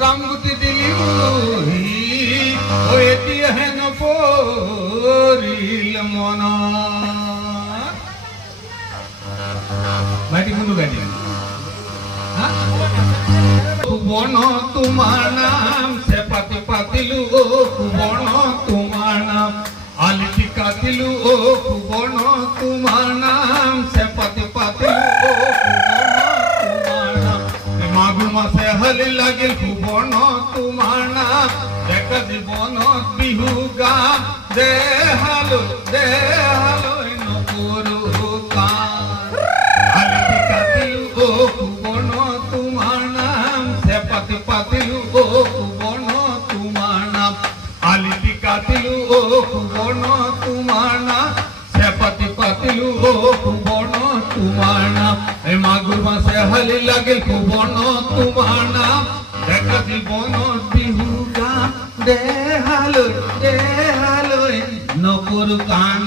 রামগুটি দিলি ওই হেন পরিল মন ভাইটি কোনো গাড়ি ভুবন তোমার নাম সে পাতি পাতিলু ও ভুবন তোমার নাম আলিটি কাতিলু ও ভুবন তোমার নাম সে পাতি পাতিলু ও ভুবন তোমার নাম মাগুর মাসে হালি লাগিল ভুবন তোমার নাম দেখা জীবন বিহু গাম দেহালো দেহালো নপুরু কাম আলিটি কাতিলু ও ভুবন তোমার নাম সে পাতি পাতিলু ও ভুবন তোমার নাম আলিটি কাতিলু ও ভুবন তোমার নাম সে পাতি পাতিলু ও ভুবন তোমার নাম এই মাগুর মাসে হালি লাগিল ভুবন তোমার নাম দেখা জীবন বিহু গাম দেহালো দেহালো নপুর কান